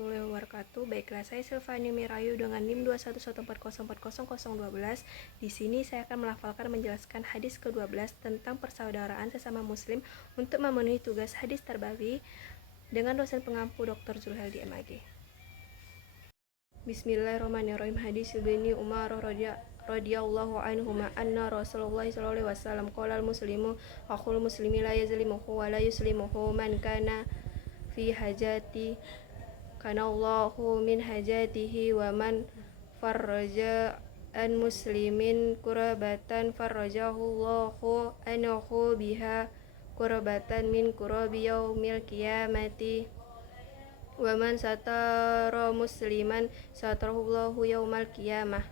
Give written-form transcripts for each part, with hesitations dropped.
warahmatullahi wabarakatuh. Baiklah, saya Silvani Mirayu dengan NIM 21140400012. Di sini saya akan melafalkan menjelaskan hadis ke-12 tentang persaudaraan sesama muslim untuk memenuhi tugas hadis terbawi dengan dosen pengampu Dr. Zulheldi MAG. Bismillahirrahmanirrahim. Hadis Ibni Umar radhiyallahu anhuma anna Rasulullah sallallahu alaihi wasallam qala al-muslimu akhul muslimi la yazlimuhu wa la yuslimuhu man kana fi hajati kana Allahu min hajatihi wa man farraja an muslimin kurabatan farrajahu Allahu anhu biha kurabatan min kurabi yaumil qiyamati wa man satara musliman satarahu Allahu yaumal qiyamah.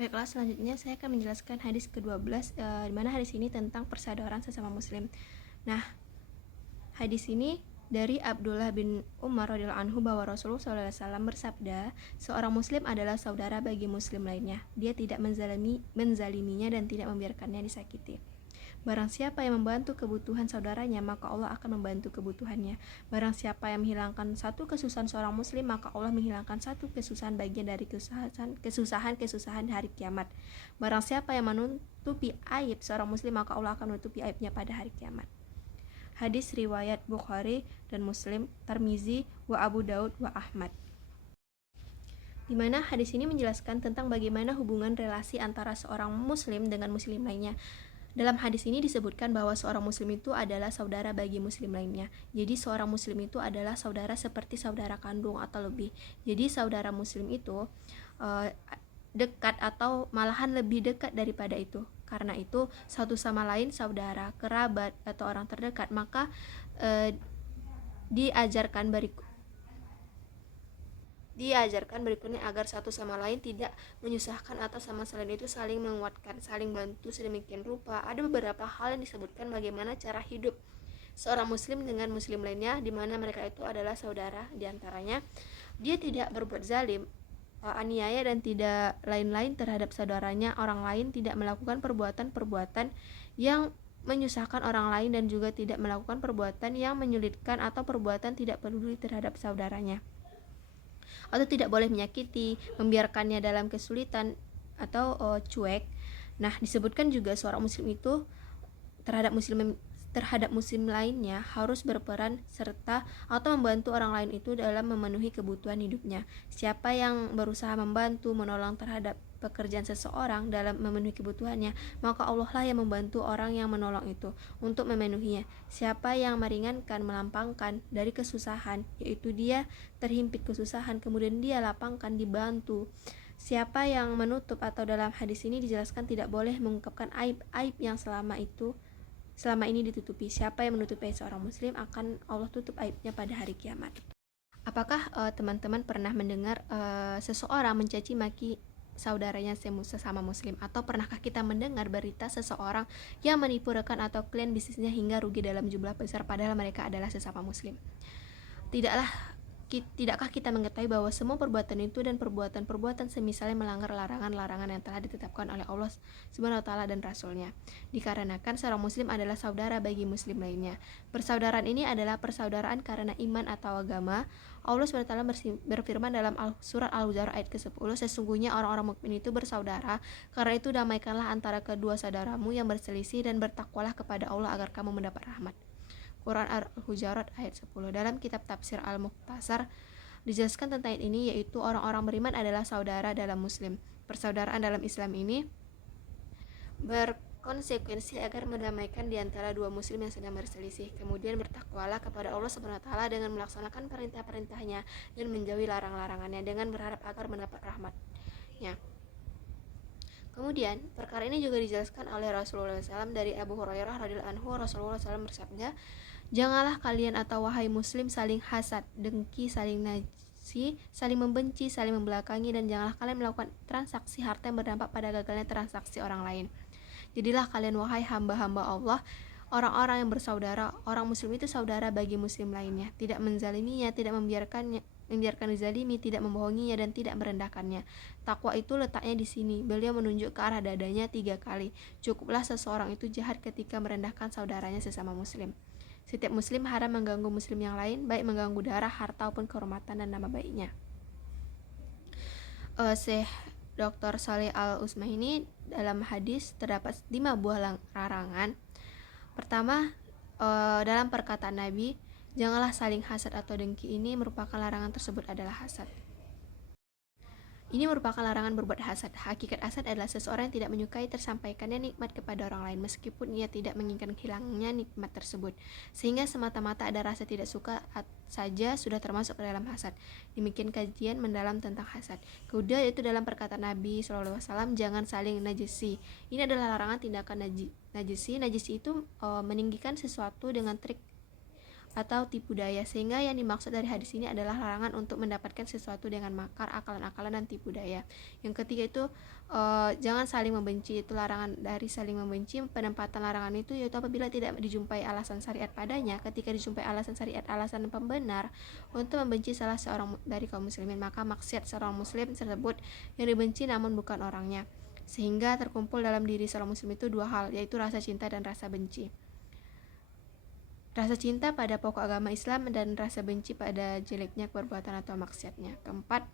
Baiklah, selanjutnya saya akan menjelaskan hadis ke-12 di mana hadis ini tentang persaudaraan sesama muslim. Nah, hadis ini dari Abdullah bin Umar radhiyallahu anhu bahwa Rasulullah SAW bersabda, seorang muslim adalah saudara bagi muslim lainnya. Dia tidak menzaliminya dan tidak membiarkannya disakiti. Barang siapa yang membantu kebutuhan saudaranya, maka Allah akan membantu kebutuhannya. Barang siapa yang menghilangkan satu kesusahan seorang muslim, maka Allah menghilangkan satu kesusahan bagian dari kesusahan hari kiamat. Barang siapa yang menutupi aib seorang muslim, maka Allah akan menutupi aibnya pada hari kiamat. Hadis riwayat Bukhari dan Muslim, Tirmizi, wa Abu Daud, wa Ahmad. Di mana hadis ini menjelaskan tentang bagaimana hubungan relasi antara seorang muslim dengan muslim lainnya. Dalam hadis ini disebutkan bahwa seorang muslim itu adalah saudara bagi muslim lainnya. Jadi seorang muslim itu adalah saudara seperti saudara kandung atau lebih. Jadi saudara muslim itu dekat atau malahan lebih dekat daripada itu. Karena itu satu sama lain saudara, kerabat atau orang terdekat, maka diajarkan berikutnya agar satu sama lain tidak menyusahkan atau sama selain itu saling menguatkan, saling bantu sedemikian rupa. Ada beberapa hal yang disebutkan bagaimana cara hidup seorang muslim dengan muslim lainnya, di mana mereka itu adalah saudara. Di antaranya, dia tidak berbuat zalim, aniaya dan tidak lain-lain terhadap saudaranya. Orang lain tidak melakukan perbuatan-perbuatan yang menyusahkan orang lain dan juga tidak melakukan perbuatan yang menyulitkan atau perbuatan tidak peduli terhadap saudaranya, atau tidak boleh menyakiti, membiarkannya dalam kesulitan atau cuek. Nah, disebutkan juga seorang muslim itu terhadap muslim lainnya harus berperan serta atau membantu orang lain itu dalam memenuhi kebutuhan hidupnya. Siapa yang berusaha membantu, menolong terhadap pekerjaan seseorang dalam memenuhi kebutuhannya, maka Allah lah yang membantu orang yang menolong itu untuk memenuhinya. Siapa yang meringankan, melampangkan dari kesusahan, yaitu dia terhimpit kesusahan, kemudian dia lapangkan, dibantu. Siapa yang menutup, atau dalam hadis ini dijelaskan tidak boleh mengungkapkan aib-aib yang selama ini ditutupi. Siapa yang menutupi seorang muslim akan Allah tutup aibnya pada hari kiamat. Apakah teman-teman pernah mendengar seseorang mencaci maki saudaranya sesama muslim? Atau pernahkah kita mendengar berita seseorang yang menipu rekan atau klien bisnisnya hingga rugi dalam jumlah besar padahal mereka adalah sesama muslim? Tidakkah kita mengetahui bahwa semua perbuatan itu dan perbuatan-perbuatan semisalnya melanggar larangan-larangan yang telah ditetapkan oleh Allah Subhanahu wa taala dan Rasul-Nya? Dikarenakan seorang muslim adalah saudara bagi muslim lainnya. Persaudaraan ini adalah persaudaraan karena iman atau agama. Allah Subhanahu wa taala berfirman dalam surat Al-Hujurat ayat ke-10, sesungguhnya orang-orang mukmin itu bersaudara, karena itu damaikanlah antara kedua saudaramu yang berselisih dan bertakwalah kepada Allah agar kamu mendapat rahmat. Quran Al-Hujurat ayat 10. Dalam kitab tafsir Al-Mukhtasar dijelaskan tentang ayat ini, yaitu orang-orang beriman adalah saudara dalam muslim. Persaudaraan dalam Islam ini berkonsekuensi agar mendamaikan di antara dua muslim yang sedang berselisih. Kemudian bertakwalah kepada Allah Subhanahu wa taala dengan melaksanakan perintah-perintahnya dan menjauhi larang-larangannya dengan berharap agar mendapat rahmat-Nya. Kemudian perkara ini juga dijelaskan oleh Rasulullah SAW dari Abu Hurairah radhiyallahu anhu. Rasulullah SAW bersabda, janganlah kalian atau wahai muslim saling hasad, dengki, saling najisi, saling membenci, saling membelakangi, dan janganlah kalian melakukan transaksi harta yang berdampak pada gagalnya transaksi orang lain. Jadilah kalian wahai hamba-hamba Allah, orang-orang yang bersaudara. Orang muslim itu saudara bagi muslim lainnya, tidak menzaliminya, tidak membiarkan dizalimi, tidak membohonginya, dan tidak merendahkannya. Takwa itu letaknya di sini. Beliau menunjuk ke arah dadanya 3 kali. Cukuplah seseorang itu jahat ketika merendahkan saudaranya sesama muslim. Setiap muslim haram mengganggu muslim yang lain, baik mengganggu darah, harta, maupun kehormatan dan nama baiknya. Syekh Dr. Shalih Al-Utsaimin dalam hadis terdapat 5 buah larangan. Pertama, dalam perkataan Nabi, janganlah saling hasad atau dengki. Ini merupakan larangan tersebut adalah hasad. Ini merupakan larangan berbuat hasad. Hakikat hasad adalah seseorang yang tidak menyukai tersampaikannya nikmat kepada orang lain meskipun ia tidak menginginkan hilangnya nikmat tersebut. Sehingga semata-mata ada rasa tidak suka saja sudah termasuk ke dalam hasad. Demikian kajian mendalam tentang hasad. Kemudian itu dalam perkataan Nabi SAW, jangan saling najisi. Ini adalah larangan tindakan najisi. Najisi itu meninggikan sesuatu dengan trik atau tipu daya, sehingga yang dimaksud dari hadis ini adalah larangan untuk mendapatkan sesuatu dengan makar, akalan-akalan, dan tipu daya. Yang ketiga itu jangan saling membenci. Itu larangan dari saling membenci. Penempatan larangan itu yaitu apabila tidak dijumpai alasan syariat padanya. Ketika dijumpai alasan syariat, alasan pembenar untuk membenci salah seorang dari kaum muslimin, maka maksiat seorang muslim tersebut yang dibenci namun bukan orangnya, sehingga terkumpul dalam diri seorang muslim itu 2 hal, yaitu rasa cinta dan rasa benci. Rasa cinta pada pokok agama Islam dan rasa benci pada jeleknya perbuatan atau maksiatnya. Keempat,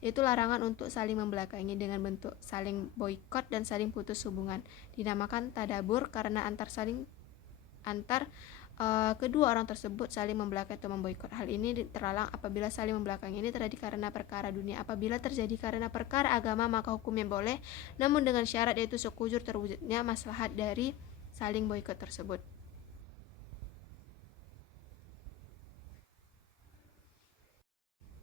yaitu larangan untuk saling membelakangi dengan bentuk saling boikot dan saling putus hubungan. Dinamakan tadabur karena kedua orang tersebut saling membelakangi atau memboikot. Hal ini terlarang apabila saling membelakangi ini terjadi karena perkara dunia. Apabila terjadi karena perkara agama, maka hukumnya boleh, namun dengan syarat yaitu sekujur terwujudnya maslahat dari saling boikot tersebut.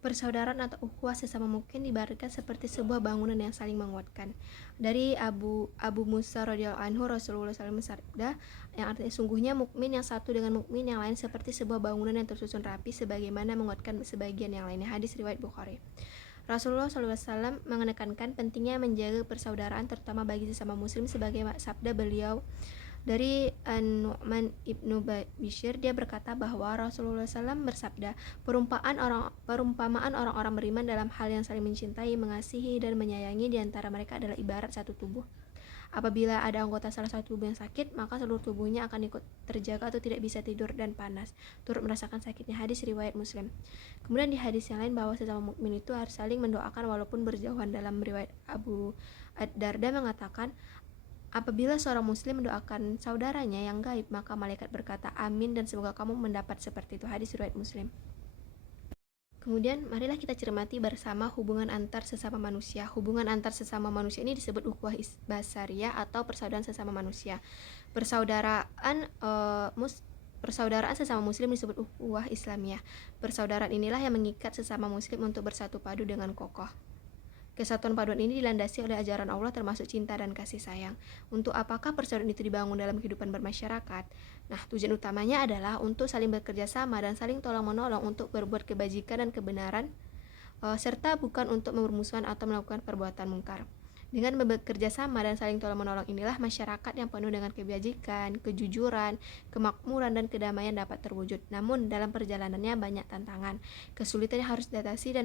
Persaudaraan atau ukhuwah sesama mukmin diibaratkan seperti sebuah bangunan yang saling menguatkan. Dari Abu Musa radhiyallahu anhu, Rasulullah SAW bersabda, yang artinya sungguhnya mukmin yang satu dengan mukmin yang lain seperti sebuah bangunan yang tersusun rapi sebagaimana menguatkan sebagian yang lainnya. Hadis riwayat Bukhari. Rasulullah SAW menekankan pentingnya menjaga persaudaraan terutama bagi sesama muslim sebagai sabda beliau dari Nu'man ibnu Bashir. Dia berkata bahwa Rasulullah SAW bersabda, perumpamaan orang-orang beriman dalam hal yang saling mencintai, mengasihi, dan menyayangi di antara mereka adalah ibarat satu tubuh. Apabila ada anggota salah satu tubuh yang sakit, maka seluruh tubuhnya akan ikut terjaga atau tidak bisa tidur dan panas, turut merasakan sakitnya. Hadis riwayat Muslim. Kemudian di hadis yang lain bahwa sesama mukmin itu harus saling mendoakan walaupun berjauhan. Dalam riwayat Abu Ad-Darda mengatakan, apabila seorang muslim mendoakan saudaranya yang gaib, maka malaikat berkata, amin dan semoga kamu mendapat seperti itu. Hadis riwayat Muslim. Kemudian marilah kita cermati bersama hubungan antar sesama manusia. Hubungan antar sesama manusia ini disebut ukhuwah basariyah atau persaudaraan sesama manusia. Persaudaraan sesama muslim disebut ukhuwah islamiyah. Persaudaraan inilah yang mengikat sesama muslim untuk bersatu padu dengan kokoh. Kesatuan paduan ini dilandasi oleh ajaran Allah termasuk cinta dan kasih sayang. Untuk apakah persaudaraan itu dibangun dalam kehidupan bermasyarakat? Nah, tujuan utamanya adalah untuk saling bekerja sama dan saling tolong-menolong untuk berbuat kebajikan dan kebenaran, serta bukan untuk bermusuhan atau melakukan perbuatan mungkar. Dengan bekerja sama dan saling tolong-menolong inilah masyarakat yang penuh dengan kebajikan, kejujuran, kemakmuran, dan kedamaian dapat terwujud. Namun, dalam perjalanannya banyak tantangan, kesulitan yang harus diatasi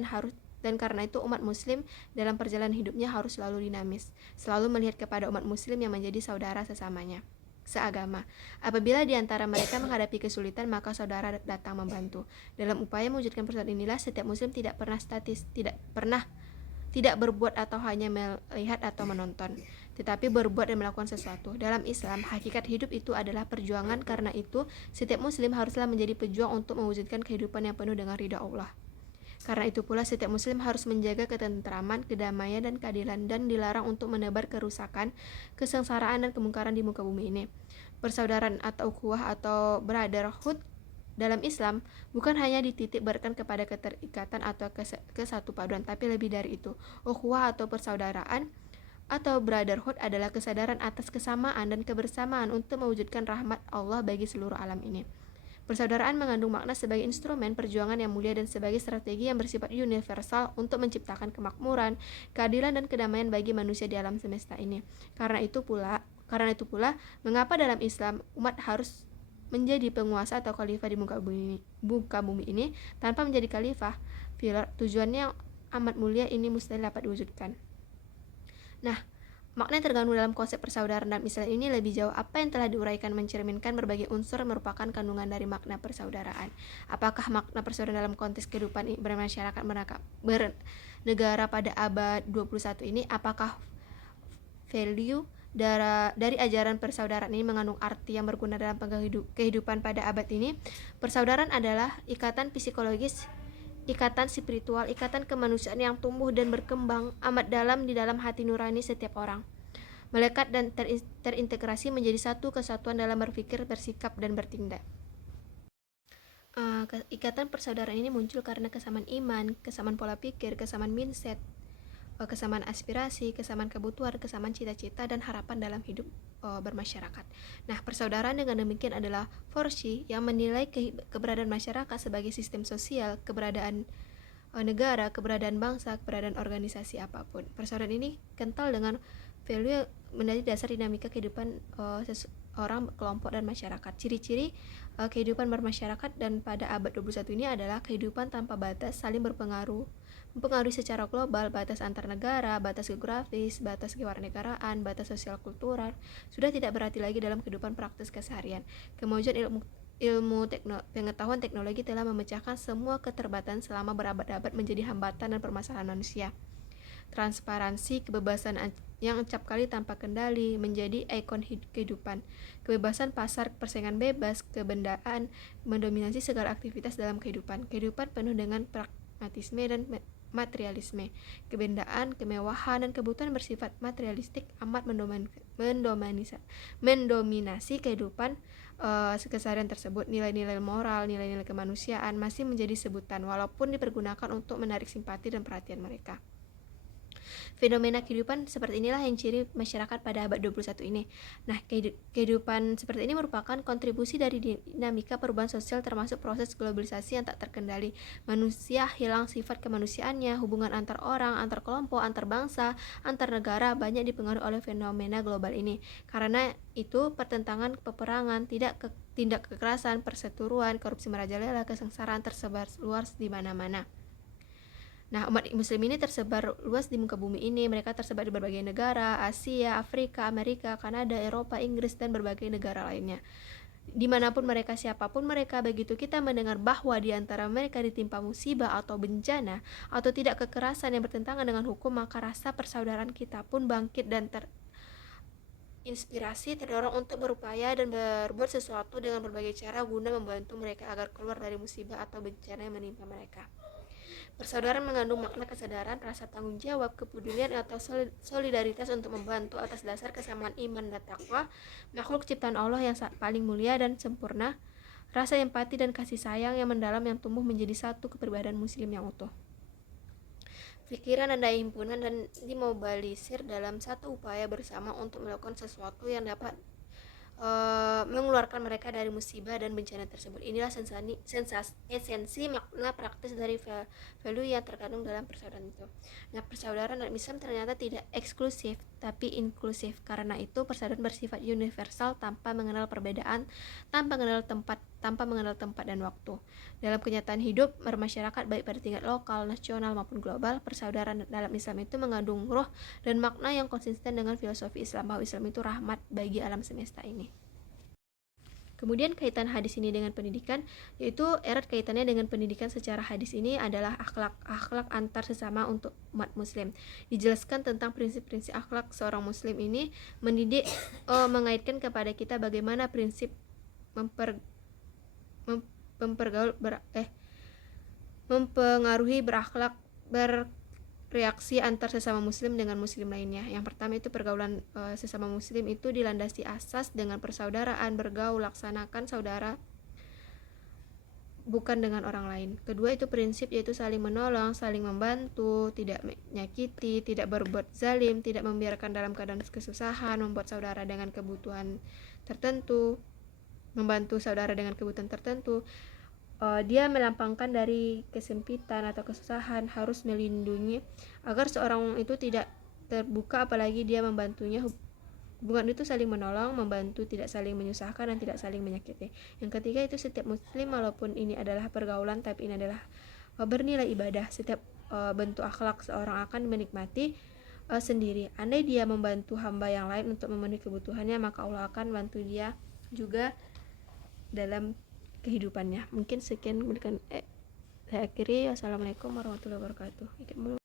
dan karena itu umat muslim dalam perjalanan hidupnya harus selalu dinamis, selalu melihat kepada umat muslim yang menjadi saudara sesamanya seagama. Apabila di antara mereka menghadapi kesulitan, maka saudara datang membantu. Dalam upaya mewujudkan persaudaraan inilah setiap muslim tidak berbuat atau hanya melihat atau menonton, tetapi berbuat dan melakukan sesuatu. Dalam Islam, hakikat hidup itu adalah perjuangan. Karena itu, setiap muslim haruslah menjadi pejuang untuk mewujudkan kehidupan yang penuh dengan ridha Allah. Karena itu pula setiap muslim harus menjaga ketentraman, kedamaian, dan keadilan, dan dilarang untuk menebar kerusakan, kesengsaraan, dan kemungkaran di muka bumi ini. Persaudaraan atau ukhuwah atau brotherhood dalam Islam bukan hanya dititik beratkan kepada keterikatan atau kesatu paduan, tapi lebih dari itu. Ukhuwah atau persaudaraan atau brotherhood adalah kesadaran atas kesamaan dan kebersamaan untuk mewujudkan rahmat Allah bagi seluruh alam ini. Persaudaraan mengandung makna sebagai instrumen perjuangan yang mulia dan sebagai strategi yang bersifat universal untuk menciptakan kemakmuran, keadilan, dan kedamaian bagi manusia di alam semesta ini. Karena itu pula, mengapa dalam Islam umat harus menjadi penguasa atau khalifah di muka bumi ini tanpa menjadi khalifah? Tujuannya yang amat mulia ini mustahil dapat diwujudkan. Nah, Makna yang terkandung dalam konsep persaudaraan dalam Islam ini lebih jauh. Apa yang telah diuraikan mencerminkan berbagai unsur merupakan kandungan dari makna persaudaraan. Apakah makna persaudaraan dalam konteks kehidupan bermasyarakat bernegara pada abad 21 ini? Apakah value dari ajaran persaudaraan ini mengandung arti yang berguna dalam kehidupan pada abad ini? Persaudaraan adalah ikatan psikologis, ikatan spiritual, ikatan kemanusiaan yang tumbuh dan berkembang amat dalam di dalam hati nurani setiap orang. Melekat dan terintegrasi menjadi satu kesatuan dalam berpikir, bersikap, dan bertindak. Ikatan persaudaraan ini muncul karena kesamaan iman, kesamaan pola pikir, kesamaan mindset, kesamaan aspirasi, kesamaan kebutuhan, kesamaan cita-cita dan harapan dalam hidup bermasyarakat. Nah, persaudaraan dengan demikian adalah forsi yang menilai keberadaan masyarakat sebagai sistem sosial, keberadaan negara, keberadaan bangsa, keberadaan organisasi apapun. Persaudaraan ini kental dengan value yang menjadi dasar dinamika kehidupan orang, kelompok, dan masyarakat. Ciri-ciri kehidupan bermasyarakat dan pada abad 21 ini adalah kehidupan tanpa batas, saling mempengaruhi secara global, batas antar negara, batas geografis, batas kewarganegaraan, batas sosial kultural sudah tidak berarti lagi dalam kehidupan praktis keseharian. Kemajuan pengetahuan teknologi telah memecahkan semua keterbatasan selama berabad-abad menjadi hambatan dan permasalahan manusia. Transparansi, kebebasan yang acap kali tanpa kendali menjadi ikon kehidupan. Kebebasan pasar, persaingan bebas, kebendaan mendominasi segala aktivitas dalam kehidupan. Kehidupan penuh dengan pragmatisme dan materialisme. Kebendaan, kemewahan, dan kebutuhan bersifat materialistik amat mendominasi kehidupan keseharian tersebut. Nilai-nilai moral, nilai-nilai kemanusiaan masih menjadi sebutan walaupun dipergunakan untuk menarik simpati dan perhatian mereka. Fenomena kehidupan seperti inilah yang ciri masyarakat pada abad 21 ini. Nah, kehidupan seperti ini merupakan kontribusi dari dinamika perubahan sosial termasuk proses globalisasi yang tak terkendali. Manusia hilang sifat kemanusiaannya, hubungan antar orang, antar kelompok, antar bangsa, antar negara banyak dipengaruhi oleh fenomena global ini. Karena itu, pertentangan, peperangan, tindak kekerasan, perseteruan, korupsi merajalela, kesengsaraan tersebar luas di mana-mana. Nah, umat muslim ini tersebar luas di muka bumi ini. Mereka tersebar di berbagai negara, Asia, Afrika, Amerika, Kanada, Eropa, Inggris, dan berbagai negara lainnya. Dimanapun mereka, siapapun mereka, begitu kita mendengar bahwa di antara mereka ditimpa musibah atau bencana, atau tidak kekerasan yang bertentangan dengan hukum, maka rasa persaudaraan kita pun bangkit dan terinspirasi, terdorong untuk berupaya dan berbuat sesuatu dengan berbagai cara guna membantu mereka agar keluar dari musibah atau bencana yang menimpa mereka. Persaudaraan mengandung makna kesadaran, rasa tanggung jawab, kepedulian atau solidaritas untuk membantu atas dasar kesamaan iman dan takwa makhluk ciptaan Allah yang paling mulia dan sempurna, rasa empati dan kasih sayang yang mendalam yang tumbuh menjadi satu kepribadian muslim yang utuh. Pikiran dan daya himpunan dan dimobilisir dalam satu upaya bersama untuk melakukan sesuatu yang dapat mengeluarkan mereka dari musibah dan bencana tersebut. Inilah esensi makna praktis dari value yang terkandung dalam persaudaraan itu. Nah, persaudaraan dalam Islam ternyata tidak eksklusif tapi inklusif. Karena itu, persaudaraan bersifat universal tanpa mengenal perbedaan, tanpa mengenal tempat dan waktu. Dalam kenyataan hidup bermasyarakat baik pada tingkat lokal, nasional maupun global, persaudaraan dalam Islam itu mengandung roh dan makna yang konsisten dengan filosofi Islam bahwa Islam itu rahmat bagi alam semesta ini. Kemudian kaitan hadis ini dengan pendidikan, yaitu erat kaitannya dengan pendidikan secara hadis ini adalah akhlak antar sesama untuk umat muslim. Dijelaskan tentang prinsip-prinsip akhlak seorang muslim ini mendidik mengaitkan kepada kita bagaimana prinsip mempengaruhi berakhlak bereaksi antar sesama muslim dengan muslim lainnya. Yang pertama itu pergaulan sesama muslim itu dilandasi asas dengan persaudaraan, bergaul, laksanakan saudara bukan dengan orang lain. Kedua itu prinsip yaitu saling menolong, saling membantu, tidak menyakiti, tidak berbuat zalim, tidak membiarkan dalam keadaan kesusahan, membuat saudara dengan kebutuhan tertentu, membantu saudara dengan kebutuhan tertentu. Dia melampangkan dari kesempitan atau kesusahan, harus melindungi agar seorang itu tidak terbuka, apalagi dia membantunya. Hubungan itu saling menolong, membantu, tidak saling menyusahkan dan tidak saling menyakiti. Yang ketiga itu setiap muslim, walaupun ini adalah pergaulan tapi ini adalah bernilai ibadah. Setiap bentuk akhlak seorang akan menikmati sendiri. Andai dia membantu hamba yang lain untuk memenuhi kebutuhannya, maka Allah akan bantu dia juga dalam kehidupannya. Mungkin sekian saya akhiri. Wassalamualaikum warahmatullahi wabarakatuh.